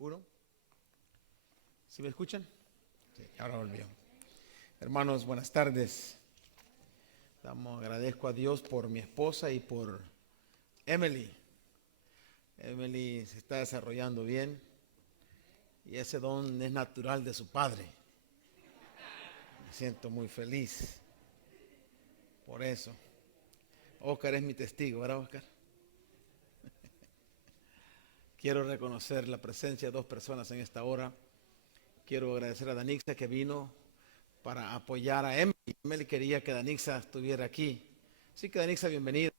Uno. ¿Sí me escuchan? Sí, ahora volvió. Hermanos, buenas tardes. Agradezco a Dios por mi esposa y por Emily. Emily se está desarrollando bien y ese don es natural de su padre. Me siento muy feliz por eso. Oscar es mi testigo, ¿verdad, Oscar? Quiero reconocer la presencia de dos personas en esta hora. Quiero agradecer a Danixa que vino para apoyar a Emily. Emily quería que Danixa estuviera aquí. Así que Danixa, bienvenida.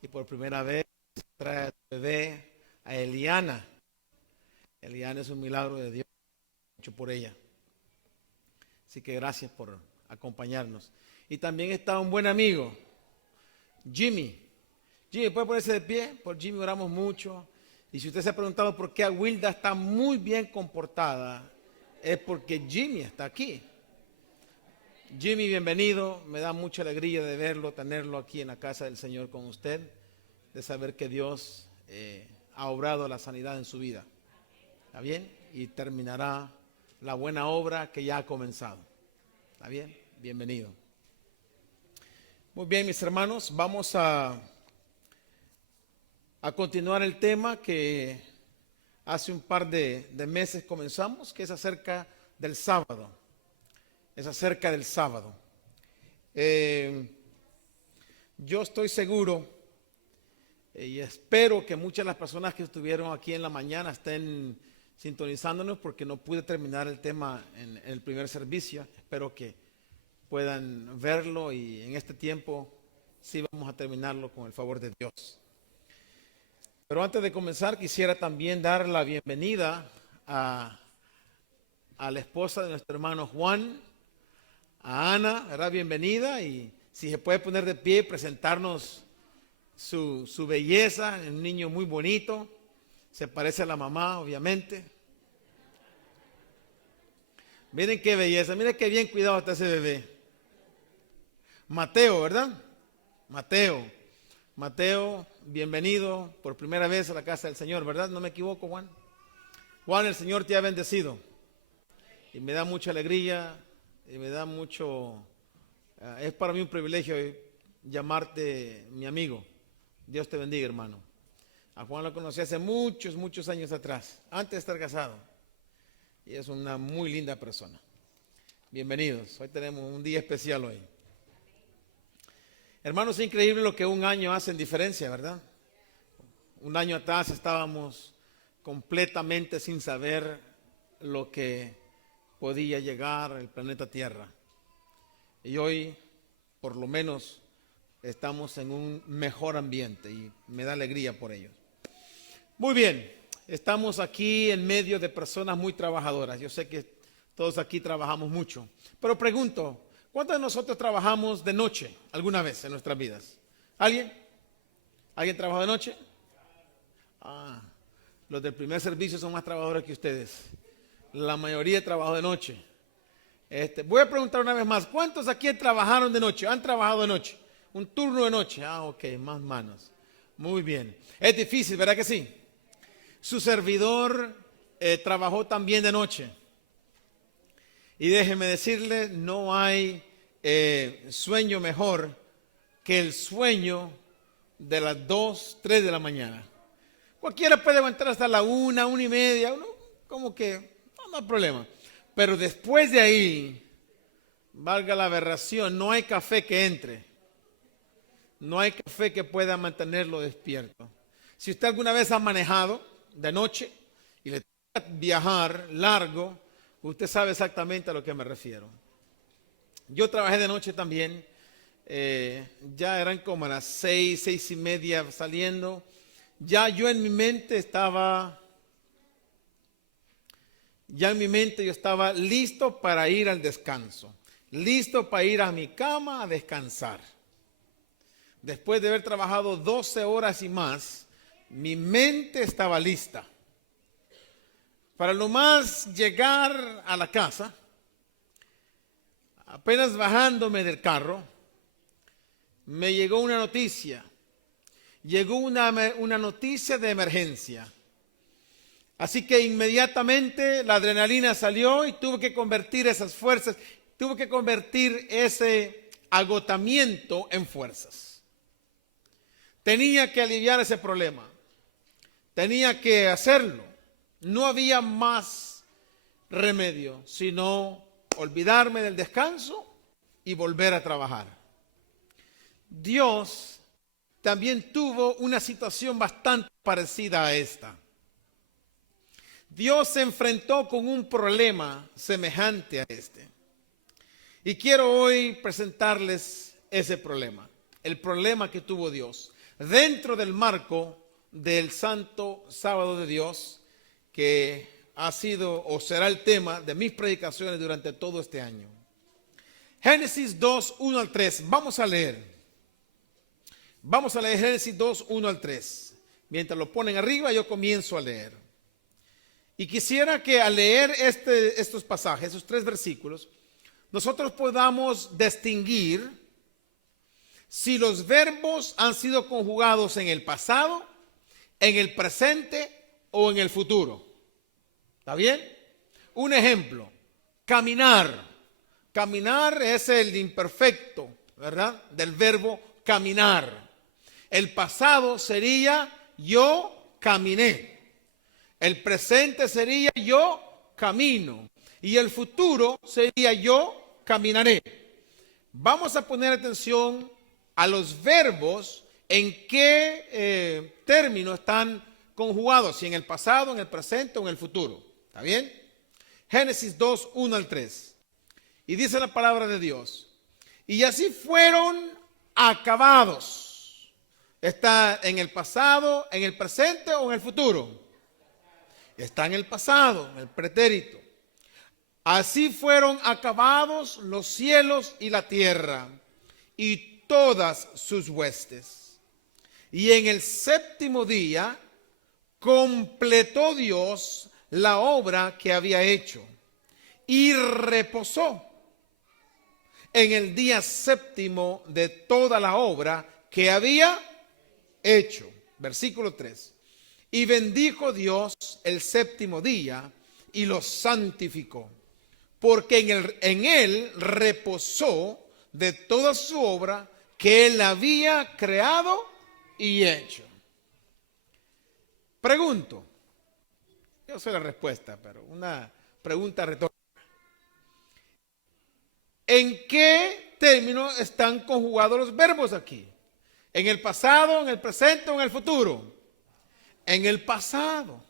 Y por primera vez trae a tu bebé, a Eliana. Eliana es un milagro de Dios, hecho por ella. Así que gracias por acompañarnos. Y también está un buen amigo, Jimmy. Jimmy, ¿puede ponerse de pie? Por Jimmy oramos mucho. Y si usted se ha preguntado por qué Wilda está muy bien comportada, es porque Jimmy está aquí. Jimmy, bienvenido. Me da mucha alegría de verlo, tenerlo aquí en la casa del Señor con usted, de saber que Dios ha obrado la sanidad en su vida. ¿Está bien? Y terminará la buena obra que ya ha comenzado. ¿Está bien? Bienvenido. Muy bien, mis hermanos, vamos a continuar el tema que hace un par de meses comenzamos, que es acerca del sábado. Es acerca del sábado. Yo estoy seguro y espero que muchas de las personas que estuvieron aquí en la mañana estén sintonizándonos, porque no pude terminar el tema en el primer servicio. Espero que puedan verlo y en este tiempo sí vamos a terminarlo con el favor de Dios. Pero antes de comenzar quisiera también dar la bienvenida a la esposa de nuestro hermano Juan, a Ana, ¿verdad? Bienvenida, y si se puede poner de pie y presentarnos su belleza. Un niño muy bonito, se parece a la mamá, obviamente. Miren qué belleza, miren qué bien cuidado está ese bebé. Mateo, ¿verdad? Mateo, bienvenido por primera vez a la casa del Señor, ¿verdad? No me equivoco, Juan. Juan, el Señor te ha bendecido y me da mucha alegría y me da mucho, es para mí un privilegio llamarte mi amigo. Dios te bendiga, hermano. A Juan lo conocí hace muchos años atrás, antes de estar casado, y es una muy linda persona. Bienvenidos, hoy tenemos un día especial hoy. Hermanos, es increíble lo que un año hace en diferencia, ¿verdad? Un año atrás estábamos completamente sin saber lo que podía llegar al planeta Tierra. Y hoy, por lo menos, estamos en un mejor ambiente y me da alegría por ello. Muy bien, estamos aquí en medio de personas muy trabajadoras. Yo sé que todos aquí trabajamos mucho, pero pregunto, ¿cuántos de nosotros trabajamos de noche alguna vez en nuestras vidas? ¿Alguien? ¿Alguien trabajó de noche? Los del primer servicio son más trabajadores que ustedes. La mayoría trabajó de noche. Voy a preguntar una vez más, ¿cuántos aquí trabajaron de noche? ¿Han trabajado de noche? Un turno de noche. Ok, más manos. Muy bien. Es difícil, ¿verdad que sí? Su servidor trabajó también de noche. Y déjeme decirle, no hay sueño mejor que el sueño de las 2, 3 de la mañana. Cualquiera puede aguantar hasta la 1:30, uno como que no hay problema. Pero después de ahí, valga la aberración, no hay café que entre. No hay café que pueda mantenerlo despierto. Si usted alguna vez ha manejado de noche y le toca viajar largo, usted sabe exactamente a lo que me refiero. Yo trabajé de noche también. Ya eran como a las 6, 6:30 saliendo. Ya yo en mi mente estaba listo para ir al descanso, listo para ir a mi cama a descansar. Después de haber trabajado 12 horas y más, mi mente estaba lista. Para nomás llegar a la casa, apenas bajándome del carro, me llegó una noticia. Llegó una noticia de emergencia. Así que inmediatamente la adrenalina salió y tuve que convertir esas fuerzas, tuve que convertir ese agotamiento en fuerzas. Tenía que aliviar ese problema. Tenía que hacerlo. No había más remedio, sino olvidarme del descanso y volver a trabajar. Dios también tuvo una situación bastante parecida a esta. Dios se enfrentó con un problema semejante a este. Y quiero hoy presentarles ese problema, el problema que tuvo Dios, dentro del marco del Santo Sábado de Dios, que ha sido o será el tema de mis predicaciones durante todo este año. Génesis 2, 1 al 3. Vamos a leer Génesis 2, 1 al 3. Mientras lo ponen arriba, yo comienzo a leer. Y quisiera que al leer estos pasajes, esos 3 versículos, nosotros podamos distinguir si los verbos han sido conjugados en el pasado, en el presente o en el futuro. ¿Está bien? Un ejemplo, caminar. Caminar es el imperfecto, ¿verdad? Del verbo caminar. El pasado sería yo caminé. El presente sería yo camino. Y el futuro sería yo caminaré. Vamos a poner atención a los verbos en qué término están conjugados, si en el pasado, en el presente o en el futuro. ¿Está bien? Génesis 2, 1 al 3. Y dice la palabra de Dios. Y así fueron acabados. ¿Está en el pasado, en el presente o en el futuro? Está en el pasado, en el pretérito. Así fueron acabados los cielos y la tierra y todas sus huestes. Y en el séptimo día completó Dios la obra que había hecho y reposó en el día séptimo de toda la obra que había hecho. Versículo 3. Y bendijo Dios el séptimo día y lo santificó, porque en él reposó de toda su obra que él había creado y hecho. Pregunto, yo sé la respuesta, pero una pregunta retórica. ¿En qué término están conjugados los verbos aquí? ¿En el pasado, en el presente o en el futuro? En el pasado.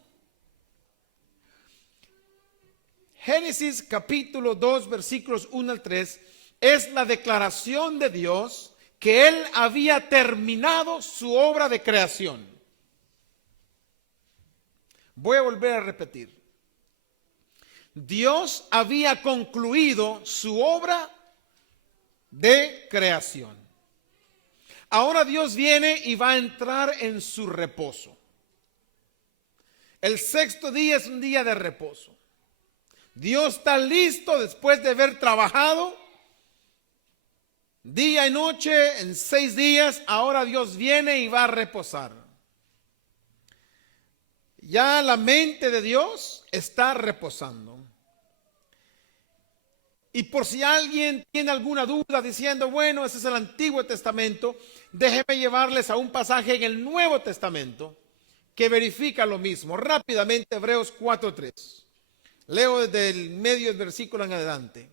Génesis capítulo 2 versículos 1 al 3 es la declaración de Dios que Él había terminado su obra de creación. Voy a volver a repetir. Dios había concluido su obra de creación. Ahora Dios viene y va a entrar en su reposo. El sexto día es un día de reposo. Dios está listo después de haber trabajado día y noche en 6 días. Ahora Dios viene y va a reposar. Ya la mente de Dios está reposando. Y por si alguien tiene alguna duda diciendo, bueno, ese es el Antiguo Testamento, déjeme llevarles a un pasaje en el Nuevo Testamento que verifica lo mismo. Rápidamente, Hebreos 4:3. Leo desde el medio del versículo en adelante.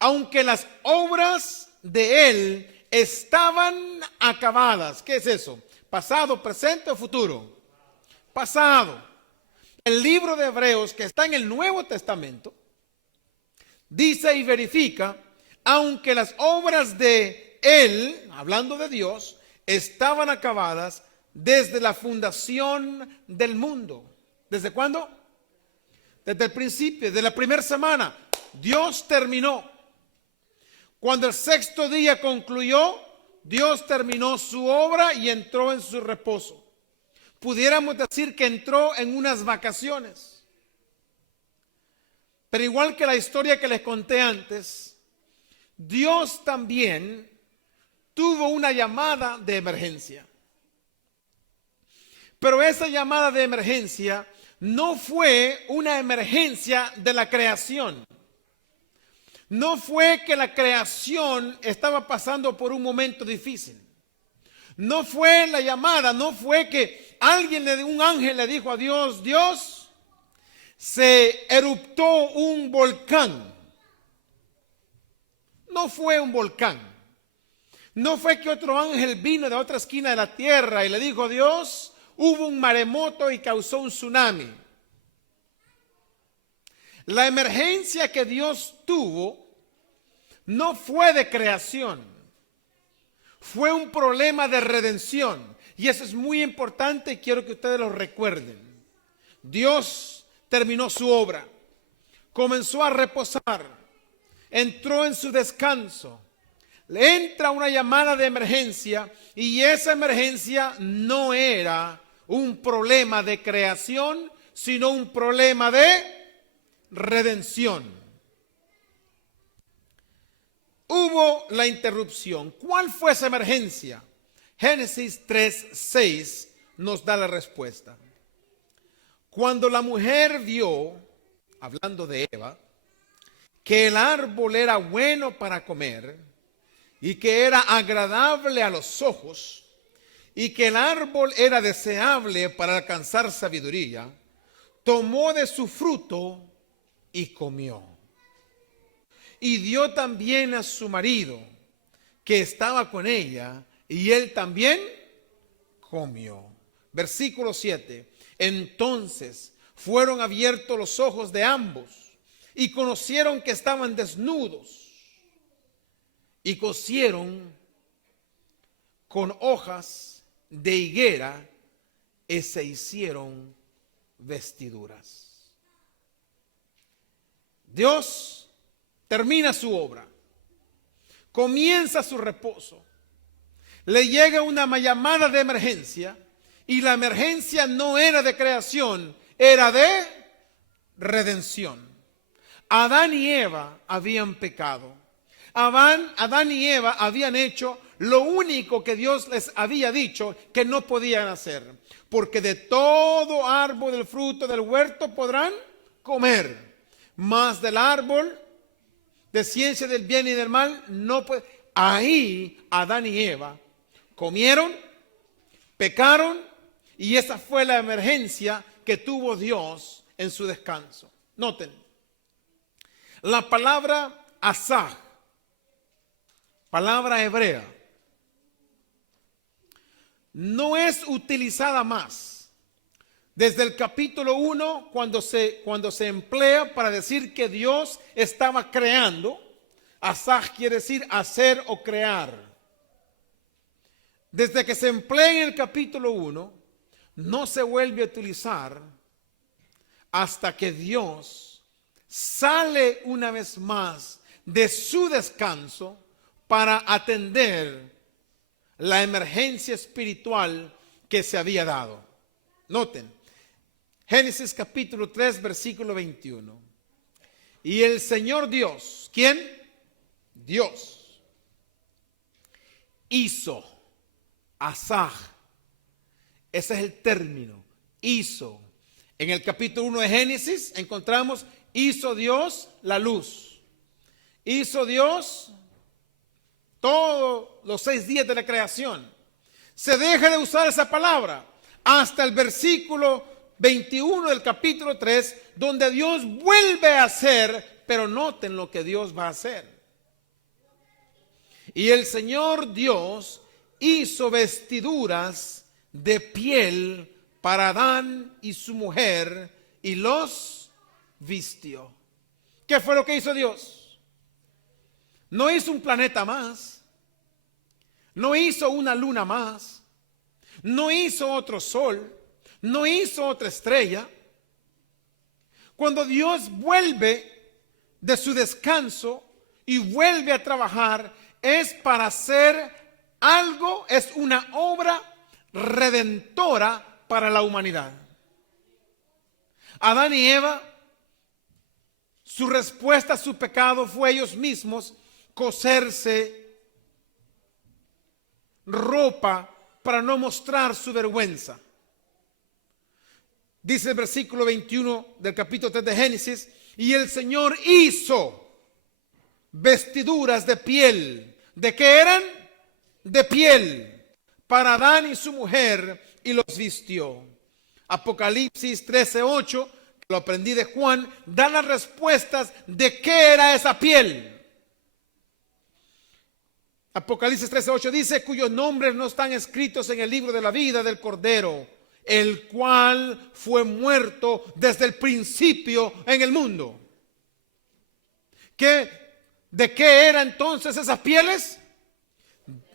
Aunque las obras de él estaban acabadas. ¿Qué es eso? ¿Pasado, presente o futuro? Pasado. El libro de Hebreos, que está en el Nuevo Testamento, dice y verifica, aunque las obras de él, hablando de Dios, estaban acabadas desde la fundación del mundo. ¿Desde cuándo? Desde el principio, desde la primera semana. Dios terminó. Cuando el sexto día concluyó, Dios terminó su obra y entró en su reposo. Pudiéramos decir que entró en unas vacaciones. Pero igual que la historia que les conté antes, Dios también tuvo una llamada de emergencia. Pero esa llamada de emergencia no fue una emergencia de la creación. No fue que la creación estaba pasando por un momento difícil. No fue la llamada, no fue que un ángel le dijo a Dios, Dios, se eruptó un volcán. No fue un volcán. No fue que otro ángel vino de otra esquina de la tierra y le dijo, Dios, hubo un maremoto y causó un tsunami. La emergencia que Dios tuvo no fue de creación, fue un problema de redención. Y eso es muy importante y quiero que ustedes lo recuerden. Dios terminó su obra, comenzó a reposar, entró en su descanso. Le entra una llamada de emergencia y esa emergencia no era un problema de creación, sino un problema de redención. Hubo la interrupción. ¿Cuál fue esa emergencia? Génesis 3:6 nos da la respuesta. Cuando la mujer vio, hablando de Eva, que el árbol era bueno para comer y que era agradable a los ojos y que el árbol era deseable para alcanzar sabiduría, tomó de su fruto y comió. Y dio también a su marido que estaba con ella y él también comió. Versículo 7. Entonces fueron abiertos los ojos de ambos y conocieron que estaban desnudos y cosieron con hojas de higuera y se hicieron vestiduras. Dios termina su obra, comienza su reposo, le llega una llamada de emergencia y la emergencia no era de creación, era de redención. Adán y Eva habían pecado. Adán y Eva habían hecho lo único que Dios les había dicho que no podían hacer, porque de todo árbol del fruto del huerto podrán comer, mas del árbol de ciencia del bien y del mal no puede. Ahí Adán y Eva comieron, pecaron y esa fue la emergencia que tuvo Dios en su descanso. Noten, la palabra asaj, palabra hebrea, no es utilizada más. Desde el capítulo 1, cuando se emplea para decir que Dios estaba creando, asaj quiere decir hacer o crear. Desde que se emplea en el capítulo 1, no se vuelve a utilizar hasta que Dios sale una vez más de su descanso para atender la emergencia espiritual que se había dado. Noten, Génesis capítulo 3, versículo 21. Y el Señor Dios, ¿quién? Dios, hizo, asaj, ese es el término, hizo. En el capítulo 1 de Génesis encontramos, hizo Dios la luz. Hizo Dios todos los 6 días de la creación. Se deja de usar esa palabra hasta el versículo 21 del capítulo 3, donde Dios vuelve a hacer, pero noten lo que Dios va a hacer. Y el Señor Dios hizo vestiduras de piel para Adán y su mujer y los vistió. ¿Qué fue lo que hizo Dios? No hizo un planeta más, no hizo una luna más, no hizo otro sol, no hizo otra estrella. Cuando Dios vuelve de su descanso y vuelve a trabajar, es para hacer algo, es una obra redentora para la humanidad. Adán y Eva, su respuesta a su pecado fue ellos mismos coserse ropa para no mostrar su vergüenza. Dice el versículo 21 del capítulo 3 de Génesis, y el Señor hizo vestiduras de piel. ¿De qué eran? De piel, para Adán y su mujer, y los vistió. Apocalipsis 13:8, que lo aprendí de Juan, da las respuestas de qué era esa piel. Apocalipsis 13:8 dice, cuyos nombres no están escritos en el libro de la vida del Cordero, el cual fue muerto desde el principio en el mundo. ¿De qué eran entonces esas pieles?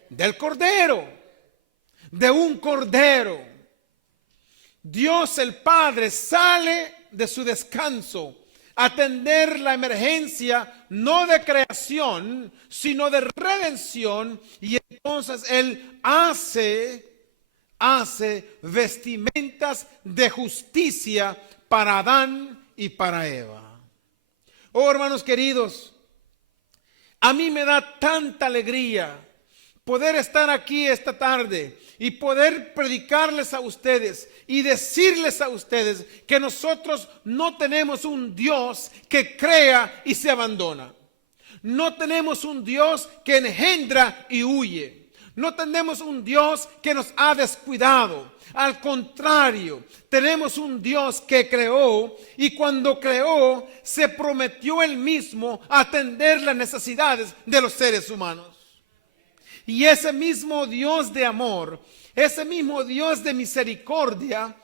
Del Cordero, de un Cordero. Dios el Padre sale de su descanso a atender la emergencia no de creación, sino de redención, y entonces Él hace vestimentas de justicia para Adán y para Eva. Oh, hermanos queridos, a mí me da tanta alegría poder estar aquí esta tarde y poder predicarles a ustedes y decirles a ustedes que nosotros no tenemos un Dios que crea y se abandona. No tenemos un Dios que engendra y huye. No tenemos un Dios que nos ha descuidado. Al contrario, tenemos un Dios que creó, y cuando creó se prometió Él mismo atender las necesidades de los seres humanos. Y ese mismo Dios de amor, ese mismo Dios de misericordia,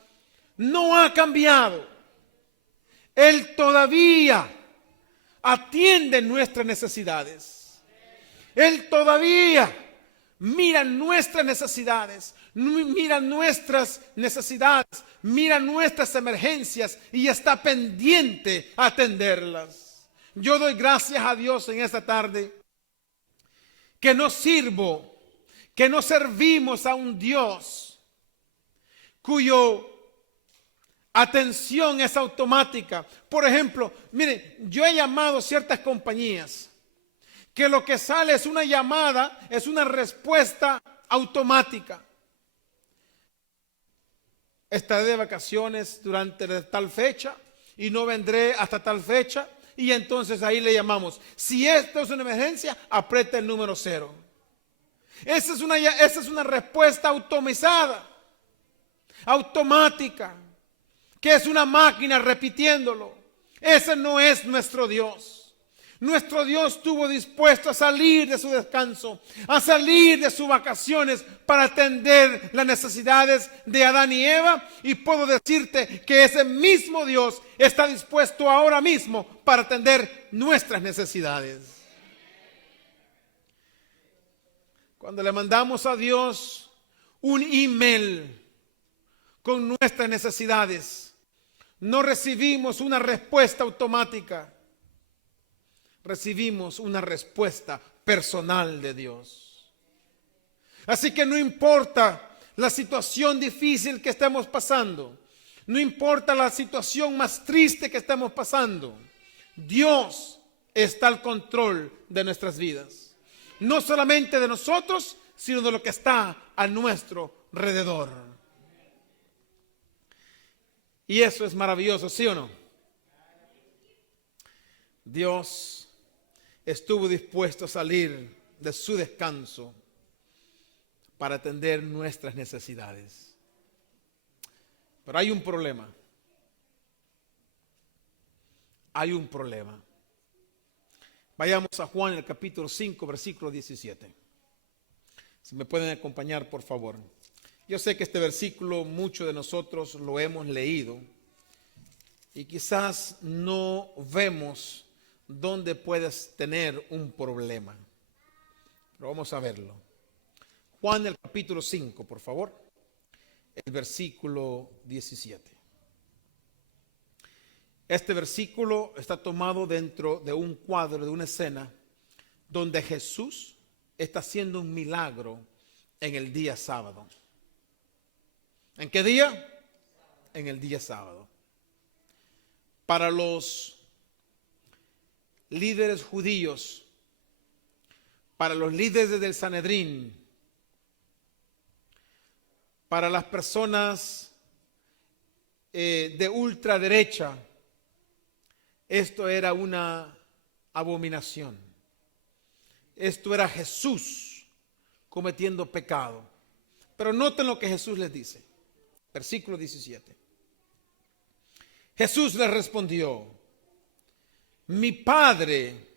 no ha cambiado. Él todavía atiende nuestras necesidades. Él todavía mira nuestras necesidades, mira nuestras emergencias y está pendiente a atenderlas. Yo doy gracias a Dios en esta tarde que no servimos a un Dios cuyo atención es automática. Por ejemplo, miren, yo he llamado a ciertas compañías que lo que sale es una llamada, es una respuesta automática. Estaré de vacaciones durante tal fecha y no vendré hasta tal fecha. Y entonces ahí le llamamos. Si esto es una emergencia, aprieta el número 0. Esa es una respuesta automática, que es una máquina repitiéndolo. Ese no es nuestro Dios. Nuestro Dios estuvo dispuesto a salir de su descanso, a salir de sus vacaciones para atender las necesidades de Adán y Eva. Y puedo decirte que ese mismo Dios está dispuesto ahora mismo para atender nuestras necesidades. Cuando le mandamos a Dios un email con nuestras necesidades, no recibimos una respuesta automática. Recibimos una respuesta personal de Dios. Así que no importa la situación difícil que estemos pasando, no importa la situación más triste que estemos pasando, Dios está al control de nuestras vidas. No solamente de nosotros, sino de lo que está a nuestro alrededor. Y eso es maravilloso, ¿sí o no? Dios estuvo dispuesto a salir de su descanso para atender nuestras necesidades. Pero hay un problema. Hay un problema. Vayamos a Juan, el capítulo 5, versículo 17. Si me pueden acompañar, por favor. Yo sé que este versículo muchos de nosotros lo hemos leído y quizás no vemos dónde puedes tener un problema. Pero vamos a verlo. Juan, el capítulo 5, por favor. El versículo 17. Este versículo está tomado dentro de un cuadro, de una escena, donde Jesús está haciendo un milagro en el día sábado. ¿En qué día? En el día sábado. Para los líderes judíos, para los líderes del Sanedrín, para las personas de ultraderecha, esto era una abominación. Esto era Jesús cometiendo pecado. Pero noten lo que Jesús les dice. Versículo 17. Jesús les respondió: mi Padre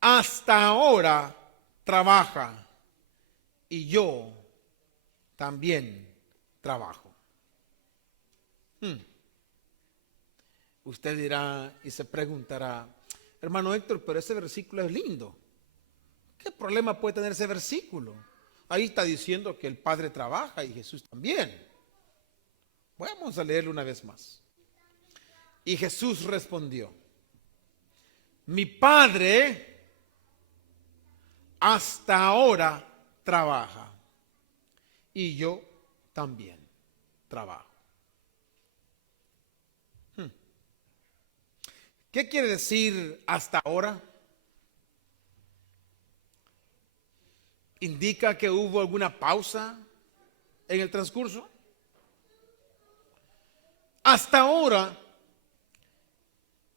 hasta ahora trabaja y yo también trabajo. Usted dirá y se preguntará: hermano Héctor, pero ese versículo es lindo. ¿Qué problema puede tener ese versículo? Ahí está diciendo que el Padre trabaja y Jesús también. Vamos a leerlo una vez más. Y Jesús respondió: mi Padre hasta ahora trabaja y yo también trabajo. ¿Qué quiere decir hasta ahora? ¿Indica que hubo alguna pausa en el transcurso? Hasta ahora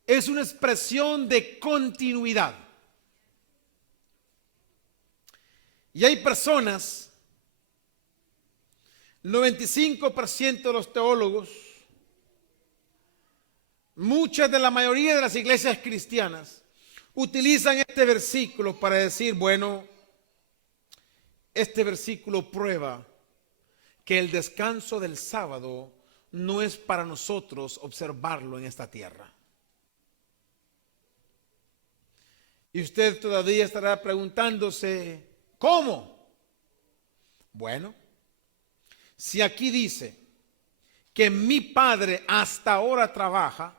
es una expresión de continuidad. Y hay personas, 95% de los teólogos, la mayoría de las iglesias cristianas, utilizan este versículo para decir, bueno, este versículo prueba que el descanso del sábado no es para nosotros observarlo en esta tierra. Y usted todavía estará preguntándose, ¿cómo? Bueno, si aquí dice que mi Padre hasta ahora trabaja,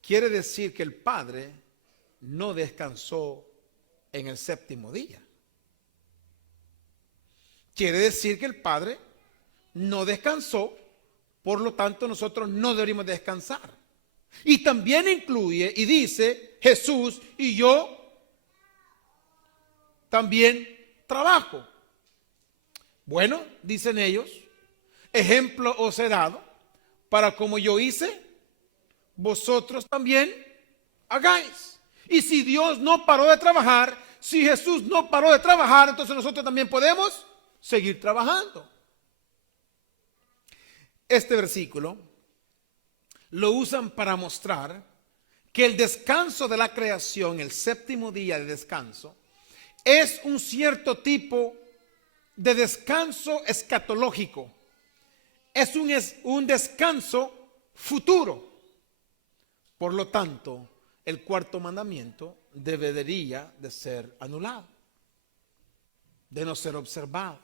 quiere decir que el Padre no descansó en el séptimo día. Quiere decir que el Padre no descansó, por lo tanto nosotros no deberíamos descansar. Y también incluye y dice, Jesús y yo también trabajo. Bueno, dicen ellos, ejemplo os he dado para como yo hice, vosotros también hagáis. Y si Dios no paró de trabajar, si Jesús no paró de trabajar, entonces nosotros también podemos seguir trabajando. Este versículo lo usan para mostrar que el descanso de la creación, el séptimo día de descanso, es un cierto tipo de descanso escatológico. Es un descanso futuro. Por lo tanto, el cuarto mandamiento debería de ser anulado, de no ser observado.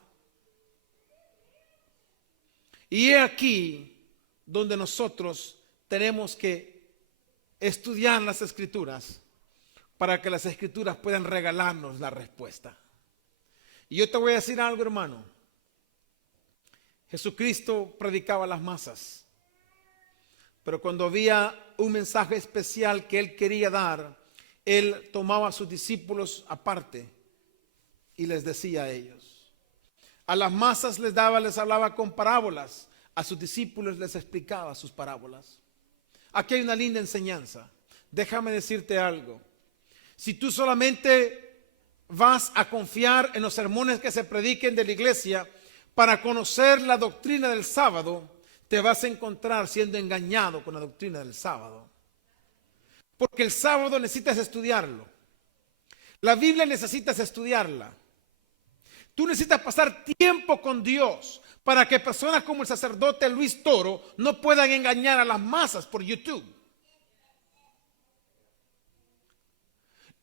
Y es aquí donde nosotros tenemos que estudiar las Escrituras para que las Escrituras puedan regalarnos la respuesta. Y yo te voy a decir algo, hermano. Jesucristo predicaba a las masas, pero cuando había un mensaje especial que él quería dar, él tomaba a sus discípulos aparte y les decía a ellos. A las masas les hablaba con parábolas, a sus discípulos les explicaba sus parábolas. Aquí hay una linda enseñanza. Déjame decirte algo. Si tú solamente vas a confiar en los sermones que se prediquen de la iglesia para conocer la doctrina del sábado, te vas a encontrar siendo engañado con la doctrina del sábado. Porque el sábado necesitas estudiarlo. La Biblia necesitas estudiarla. Tú necesitas pasar tiempo con Dios para que personas como el sacerdote Luis Toro no puedan engañar a las masas por YouTube.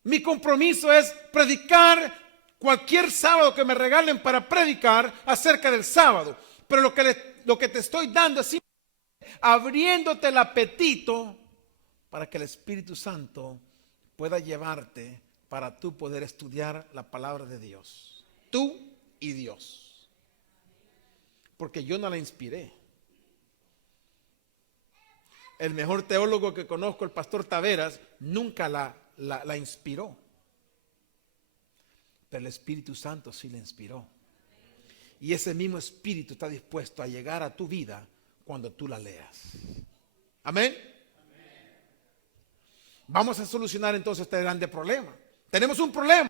Mi compromiso es predicar cualquier sábado que me regalen para predicar acerca del sábado. Pero lo que te estoy dando es simplemente abriéndote el apetito para que el Espíritu Santo pueda llevarte para tú poder estudiar la palabra de Dios. Tú y Dios. Porque yo no la inspiré. El mejor teólogo que conozco, el pastor Taveras, nunca la inspiró. Pero el Espíritu Santo sí la inspiró. Y ese mismo Espíritu está dispuesto a llegar a tu vida cuando tú la leas. Amén. Vamos a solucionar entonces este grande problema. Tenemos un problema.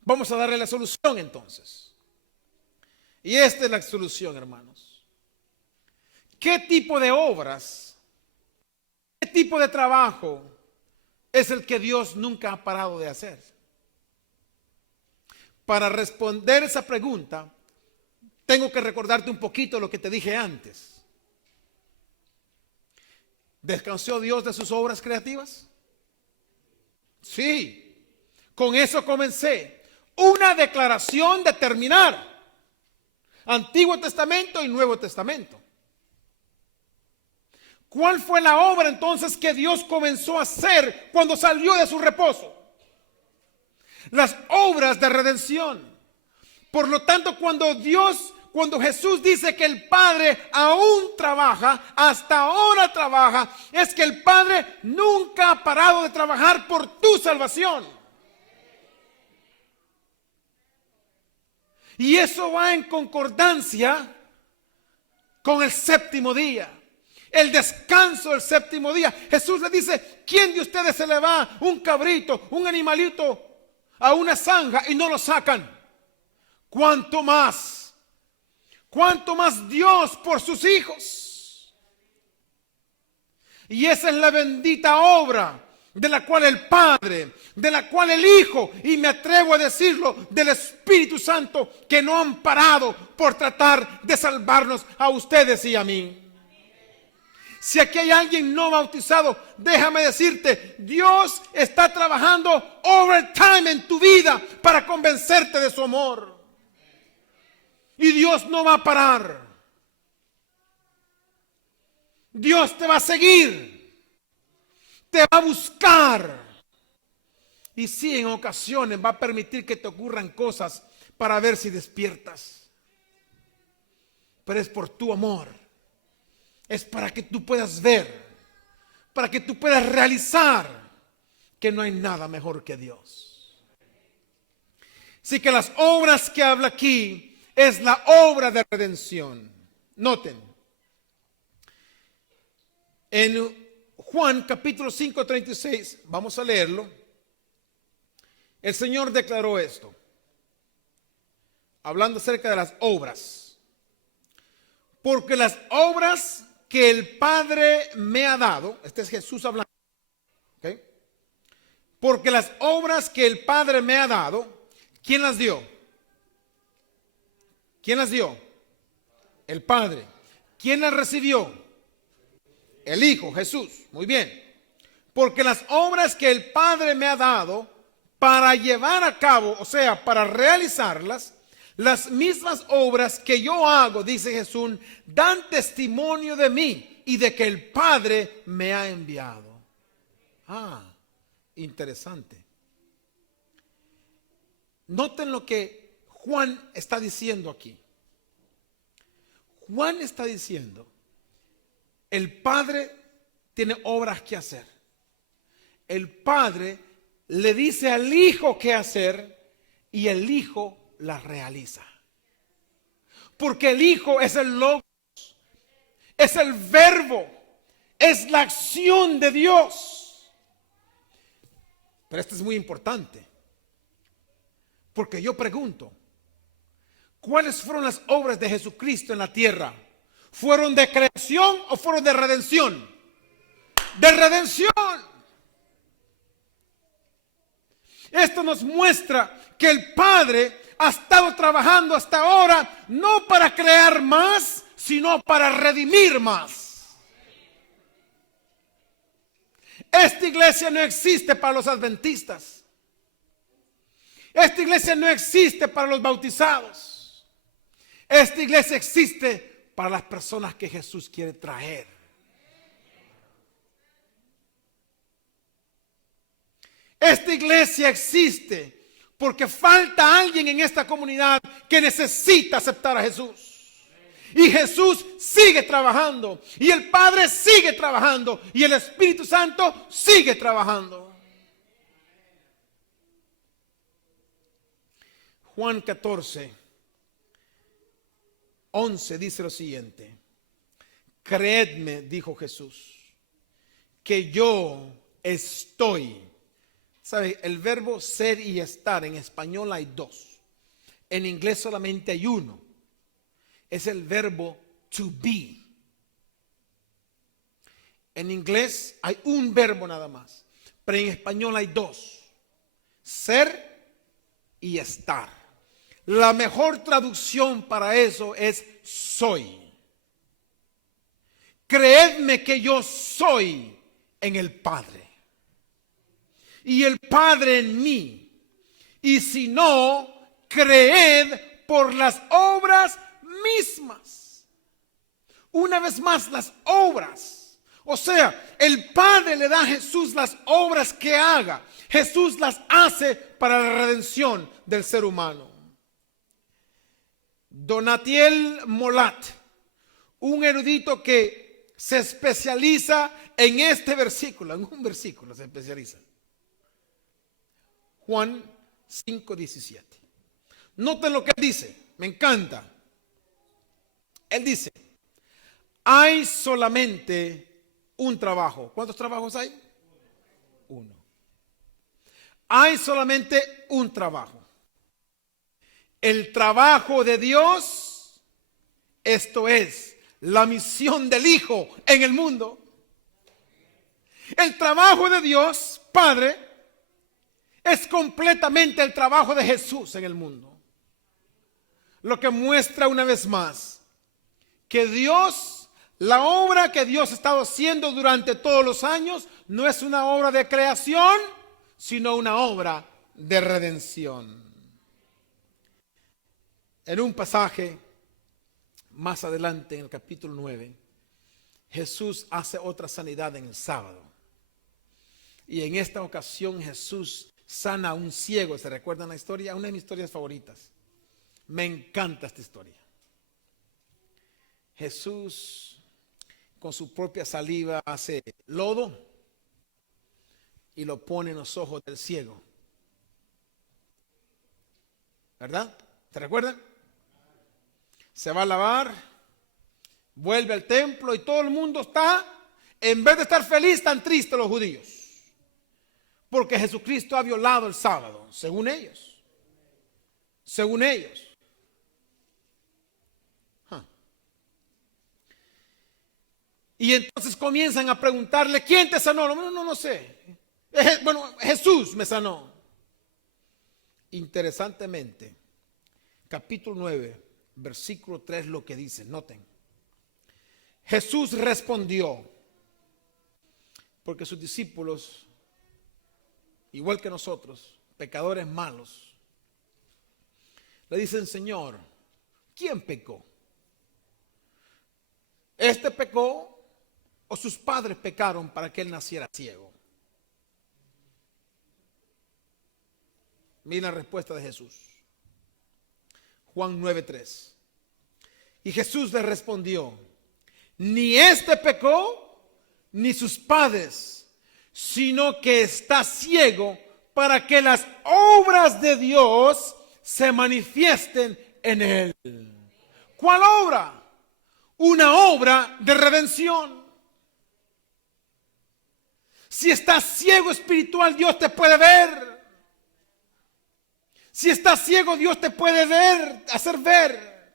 Vamos a darle la solución entonces. Y esta es la solución, hermanos. ¿Qué tipo de obras, qué tipo de trabajo es el que Dios nunca ha parado de hacer? Para responder esa pregunta, tengo que recordarte un poquito lo que te dije antes. ¿Descansó Dios de sus obras creativas? Sí, con eso comencé. Una declaración de terminar. Antiguo Testamento y Nuevo Testamento. ¿Cuál fue la obra entonces que Dios comenzó a hacer cuando salió de su reposo? Las obras de redención. Por lo tanto, cuando Jesús dice que el Padre aún trabaja, hasta ahora trabaja, es que el Padre nunca ha parado de trabajar por tu salvación. Y eso va en concordancia con el séptimo día. El descanso del séptimo día. Jesús le dice, ¿quién de ustedes se le va un cabrito, un animalito a una zanja y no lo sacan? ¿Cuánto más Dios por sus hijos? Y esa es la bendita obra de la cual el Padre, de la cual el Hijo, y me atrevo a decirlo, del Espíritu Santo, que no han parado por tratar de salvarnos a ustedes y a mí. Si aquí hay alguien no bautizado, déjame decirte, Dios está trabajando overtime en tu vida para convencerte de su amor. Y Dios no va a parar. Dios te va a seguir. Te va a buscar. Y sí, en ocasiones va a permitir que te ocurran cosas para ver si despiertas. Pero es por tu amor. Es para que tú puedas ver. Para que tú puedas realizar que no hay nada mejor que Dios. Así que las obras que habla aquí es la obra de redención. Noten. En Juan capítulo 5, 36, vamos a leerlo. El Señor declaró esto, hablando acerca de las obras. Porque las obras que el Padre me ha dado, este es Jesús hablando, ¿okay? Porque las obras que el Padre me ha dado, ¿quién las dio? ¿Quién las dio? El Padre. ¿Quién las recibió? El Hijo, Jesús. Muy bien. Porque las obras que el Padre me ha dado para llevar a cabo, o sea, para realizarlas, las mismas obras que yo hago, dice Jesús, dan testimonio de mí y de que el Padre me ha enviado. Ah, interesante. Noten lo que Juan está diciendo aquí. Juan está diciendo, el Padre tiene obras que hacer. El Padre le dice al Hijo qué hacer y el Hijo las realiza. Porque el Hijo es el logos, es el verbo, es la acción de Dios. Pero esto es muy importante. Porque yo pregunto, ¿cuáles fueron las obras de Jesucristo en la tierra? ¿Fueron de creación o fueron de redención? De redención. Esto nos muestra que el Padre ha estado trabajando hasta ahora no para crear más, sino para redimir más. Esta iglesia no existe para los adventistas. Esta iglesia no existe para los bautizados. Esta iglesia existe para las personas que Jesús quiere traer. Esta iglesia existe porque falta alguien en esta comunidad que necesita aceptar a Jesús. Y Jesús sigue trabajando. Y el Padre sigue trabajando. Y el Espíritu Santo sigue trabajando. Juan 14, 11 dice lo siguiente. Creedme, dijo Jesús, que yo estoy. ¿Sabe? El verbo ser y estar en español hay dos. En inglés solamente hay uno. Es el verbo to be. En inglés hay un verbo nada más, pero en español hay dos: ser y estar. La mejor traducción para eso es soy. Creedme que yo soy en el Padre y el Padre en mí. Y si no, creed por las obras mismas. Una vez más, las obras. O sea, el Padre le da a Jesús las obras que haga. Jesús las hace para la redención del ser humano. Donatiel Molat, un erudito que se especializa en este versículo, en un versículo se especializa. Juan 5:17. Noten lo que él dice, me encanta. Él dice: hay solamente un trabajo. ¿Cuántos trabajos hay? Uno. Hay solamente un trabajo. El trabajo de Dios, esto es, la misión del Hijo en el mundo. El trabajo de Dios, Padre, es completamente el trabajo de Jesús en el mundo. Lo que muestra una vez más que Dios, la obra que Dios ha estado haciendo durante todos los años, no es una obra de creación, sino una obra de redención. En un pasaje más adelante, en el capítulo 9, Jesús hace otra sanidad en el sábado. Y en esta ocasión Jesús sana a un ciego. ¿Se recuerdan la historia? Una de mis historias favoritas. Me encanta esta historia. Jesús con su propia saliva hace lodo y lo pone en los ojos del ciego. ¿Verdad? ¿Se recuerdan? Se va a lavar, vuelve al templo y todo el mundo está, en vez de estar feliz, están tristes los judíos. Porque Jesucristo ha violado el sábado, según ellos. Según ellos. Y entonces comienzan a preguntarle: ¿quién te sanó? No sé. Bueno, Jesús me sanó. Interesantemente, capítulo 9, versículo 3, lo que dice, noten. Jesús respondió, porque sus discípulos, igual que nosotros, pecadores malos, le dicen: Señor, ¿quién pecó? ¿Este pecó o sus padres pecaron para que él naciera ciego? Miren la respuesta de Jesús. Juan 9:3. Y Jesús le respondió: ni este pecó, ni sus padres, sino que está ciego para que las obras de Dios se manifiesten en él. ¿Cuál obra? Una obra de redención. Si estás ciego espiritual, Dios te puede ver. Si estás ciego, Dios te puede ver, hacer ver.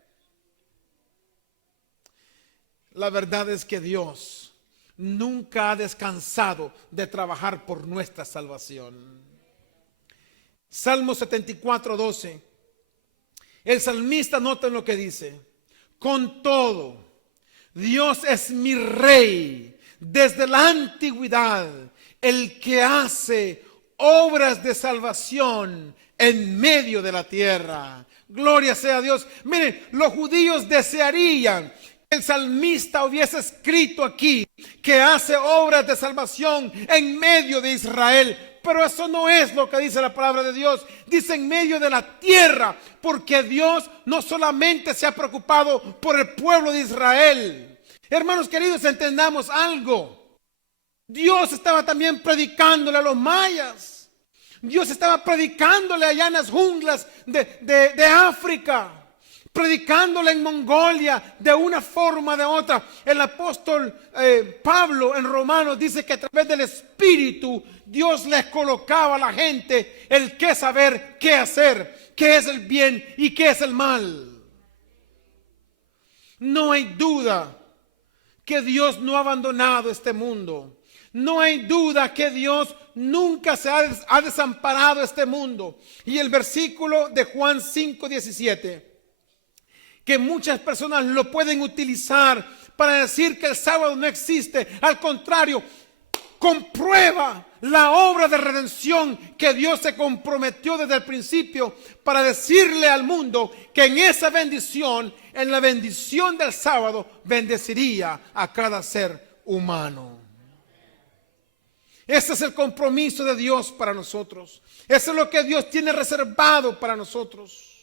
La verdad es que Dios nunca ha descansado de trabajar por nuestra salvación. Salmo 74:12. El salmista, noten lo que dice: con todo, Dios es mi rey desde la antigüedad, el que hace obras de salvación en medio de la tierra. Gloria sea a Dios. Miren, los judíos desearían que el salmista hubiese escrito aquí que hace obras de salvación en medio de Israel. Pero eso no es lo que dice la palabra de Dios. Dice en medio de la tierra, porque Dios no solamente se ha preocupado por el pueblo de Israel. Hermanos queridos, entendamos algo. Dios estaba también predicándole a los mayas. Dios estaba predicándole allá en las junglas de África. predicándole en Mongolia de una forma o de otra. El apóstol Pablo en Romanos dice que a través del Espíritu Dios les colocaba a la gente el qué saber, qué hacer, qué es el bien y qué es el mal. No hay duda que Dios no ha abandonado este mundo. No hay duda que Dios nunca se ha desamparado este mundo. Y el versículo de Juan 5:17, que muchas personas lo pueden utilizar para decir que el sábado no existe. Al contrario, comprueba la obra de redención que Dios se comprometió desde el principio para decirle al mundo que en esa bendición, en la bendición del sábado, bendeciría a cada ser humano. Ese es el compromiso de Dios para nosotros. Eso es lo que Dios tiene reservado para nosotros.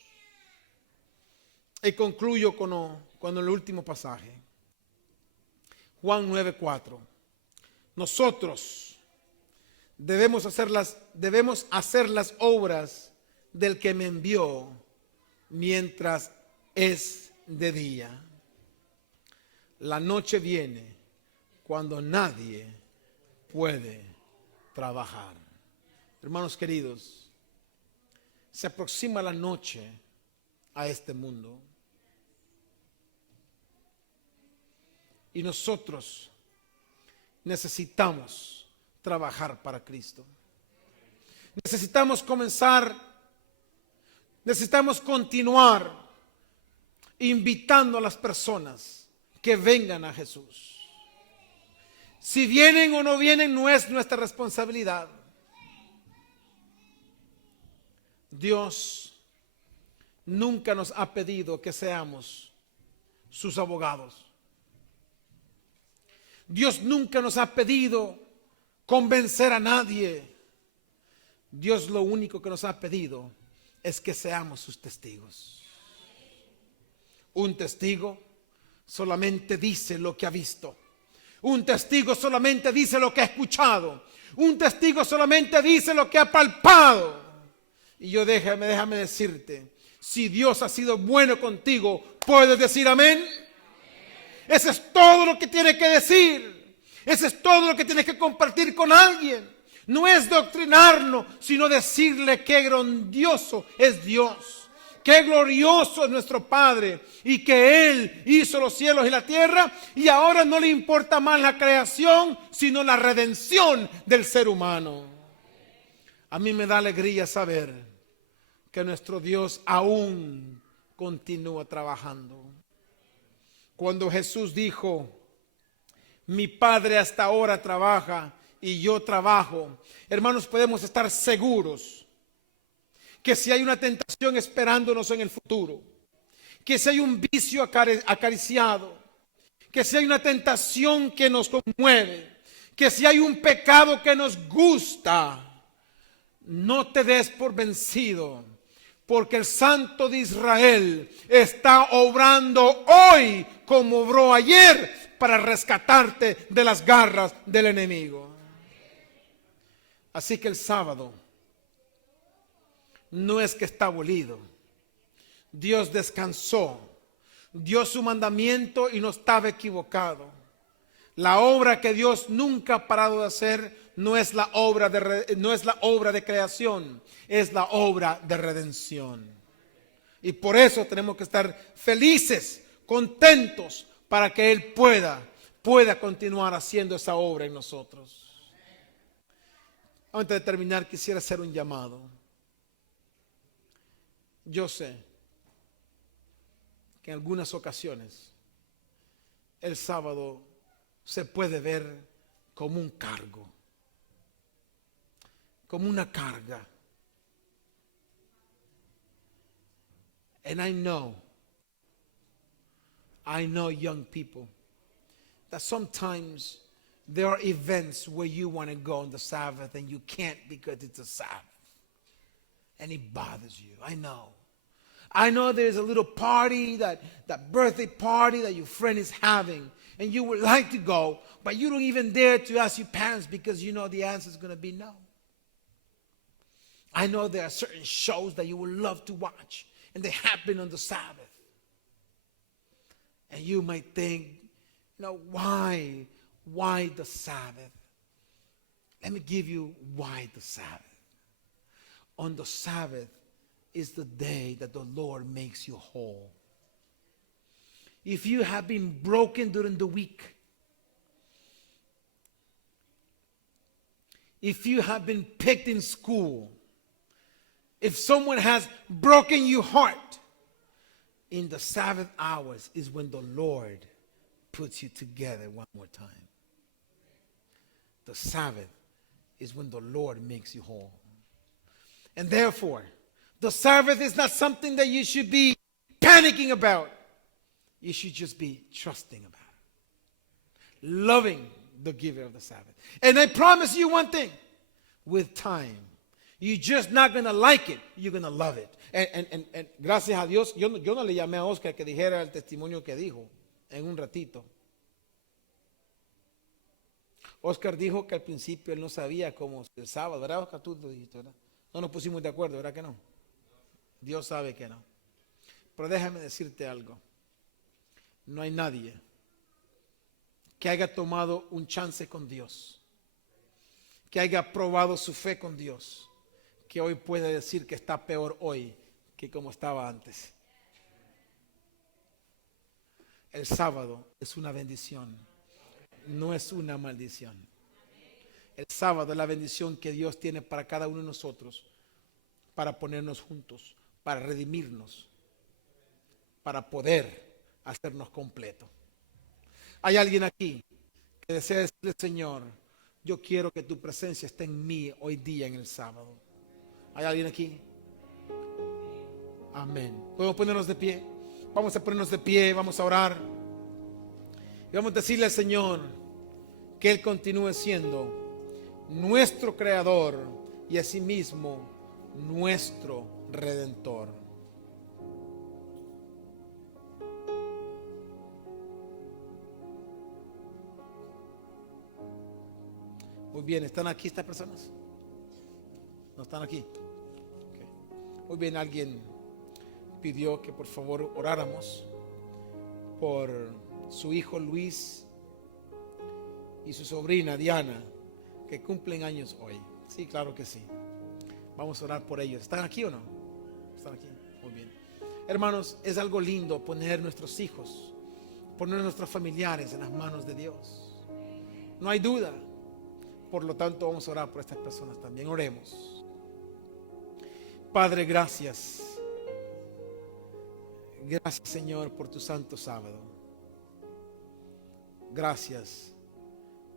Y concluyo con el último pasaje. Juan 9:4. Nosotros debemos hacer las obras del que me envió mientras es de día. La noche viene cuando nadie puede trabajar. Hermanos queridos, se aproxima la noche a este mundo. Y nosotros necesitamos trabajar para Cristo. Necesitamos continuar invitando a las personas que vengan a Jesús. Si vienen o no vienen no es nuestra responsabilidad. Dios nunca nos ha pedido que seamos sus abogados. Dios nunca nos ha pedido convencer a nadie. Dios lo único que nos ha pedido es que seamos sus testigos. Un testigo solamente dice lo que ha visto. Un testigo solamente dice lo que ha escuchado. Un testigo solamente dice lo que ha palpado. Y yo déjame decirte, si Dios ha sido bueno contigo, ¿puedes decir amén? Eso es todo lo que tienes que decir. Eso es todo lo que tienes que compartir con alguien. No es doctrinarnos, sino decirle qué grandioso es Dios. Qué glorioso es nuestro Padre. Y que Él hizo los cielos y la tierra. Y ahora no le importa más la creación, sino la redención del ser humano. A mí me da alegría saber que nuestro Dios aún continúa trabajando. Cuando Jesús dijo, mi Padre hasta ahora trabaja y yo trabajo, hermanos, podemos estar seguros que si hay una tentación esperándonos en el futuro, que si hay un vicio acariciado, que si hay una tentación que nos conmueve, que si hay un pecado que nos gusta, no te des por vencido, porque el Santo de Israel está obrando hoy como obró ayer para rescatarte de las garras del enemigo. Así que el sábado no es que está abolido. Dios descansó, dio su mandamiento y no estaba equivocado. La obra que Dios nunca ha parado de hacer no es la obra de creación, es la obra de redención. Y por eso tenemos que estar felices, contentos, para que Él pueda continuar haciendo esa obra en nosotros. Antes de terminar, quisiera hacer un llamado. Yo sé que en algunas ocasiones el sábado se puede ver como un cargo, como una carga. And I know young people that sometimes there are events where you want to go on the Sabbath and you can't because it's a Sabbath. And it bothers you. I know there's a little party, that birthday party that your friend is having, and you would like to go, but you don't even dare to ask your parents because you know the answer is going to be no. I know there are certain shows that you would love to watch, and they happen on the Sabbath. And you might think, why the Sabbath? Let me give you why the Sabbath. On the Sabbath is the day that the Lord makes you whole. If you have been broken during the week, if you have been picked in school, if someone has broken your heart, in the Sabbath hours is when the Lord puts you together one more time. The Sabbath is when the Lord makes you whole. And therefore, the Sabbath is not something that you should be panicking about. You should just be trusting about it. Loving the giver of the Sabbath. And I promise you one thing. With time, you're just not going to like it. You're going to love it. And gracias a Dios, yo no le llamé a Oscar que dijera el testimonio que dijo en un ratito. Oscar dijo que al principio él no sabía cómo el sábado, ¿verdad, Oscar? Tú lo dijiste, ¿verdad? No nos pusimos de acuerdo, ¿verdad que no? Dios sabe que no. Pero déjame decirte algo. No hay nadie que haya tomado un chance con Dios, que haya probado su fe con Dios, que hoy puede decir que está peor hoy que como estaba antes. El sábado es una bendición, no es una maldición. El sábado es la bendición que Dios tiene para cada uno de nosotros, para ponernos juntos, para redimirnos, para poder hacernos completos. Hay alguien aquí que desea decirle, Señor, yo quiero que tu presencia esté en mí hoy día en el sábado. ¿Hay alguien aquí? Amén. ¿Podemos ponernos de pie? Vamos a ponernos de pie, vamos a orar. Y vamos a decirle al Señor que Él continúe siendo nuestro creador y asimismo nuestro redentor. Muy bien, ¿están aquí estas personas? ¿No están aquí? Okay. Muy bien, alguien pidió que por favor oráramos por su hijo Luis y su sobrina Diana, que cumplen años hoy. Sí, claro que sí. Vamos a orar por ellos. ¿Están aquí o no? ¿Están aquí? Muy bien. Hermanos, es algo lindo poner nuestros hijos, poner nuestros familiares en las manos de Dios. No hay duda. Por lo tanto, vamos a orar por estas personas también. Oremos. Padre, gracias. Gracias, Señor, por tu santo sábado. Gracias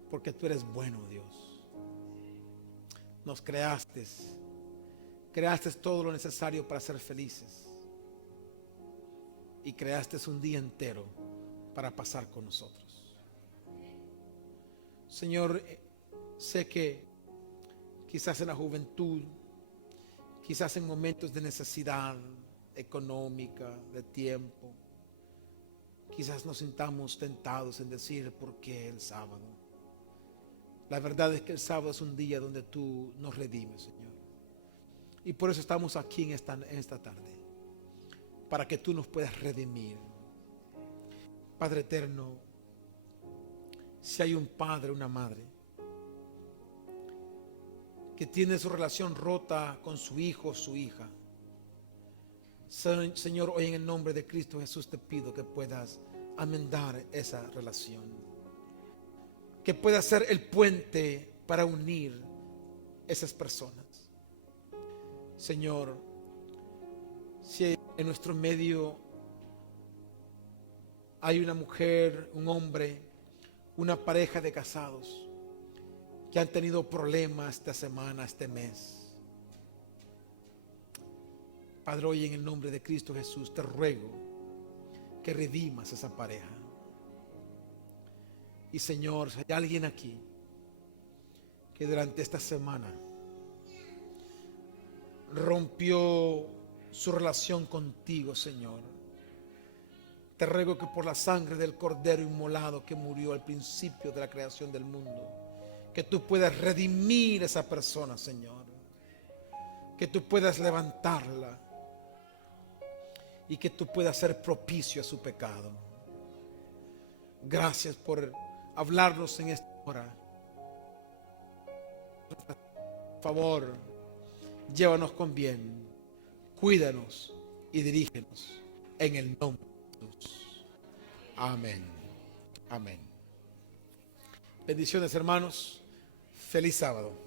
porque tú eres bueno, Dios. Nos creaste todo lo necesario para ser felices y creaste un día entero para pasar con nosotros. Señor, sé que quizás en la juventud, quizás en momentos de necesidad económica, de tiempo, quizás nos sintamos tentados en decir, ¿por qué el sábado? La verdad es que el sábado es un día donde tú nos redimes, Señor. Y por eso estamos aquí en esta tarde, para que tú nos puedas redimir. Padre eterno, si hay un padre, una madre, que tiene su relación rota con su hijo o su hija, Señor, hoy en el nombre de Cristo Jesús te pido que puedas amendar esa relación, que puedas ser el puente para unir esas personas. Señor, si en nuestro medio hay una mujer, un hombre, una pareja de casados que han tenido problemas esta semana, este mes, Padre, hoy en el nombre de Cristo Jesús te ruego que redimas esa pareja. Y Señor, si hay alguien aquí que durante esta semana rompió su relación contigo, Señor, te ruego que por la sangre del Cordero inmolado que murió al principio de la creación del mundo, que tú puedas redimir a esa persona, Señor, que tú puedas levantarla y que tú puedas ser propicio a su pecado. Gracias por hablarnos en esta hora. Por favor, llévanos con bien, cuídanos y dirígenos en el nombre de Jesús. Amén. Amén. Bendiciones, hermanos. Feliz sábado.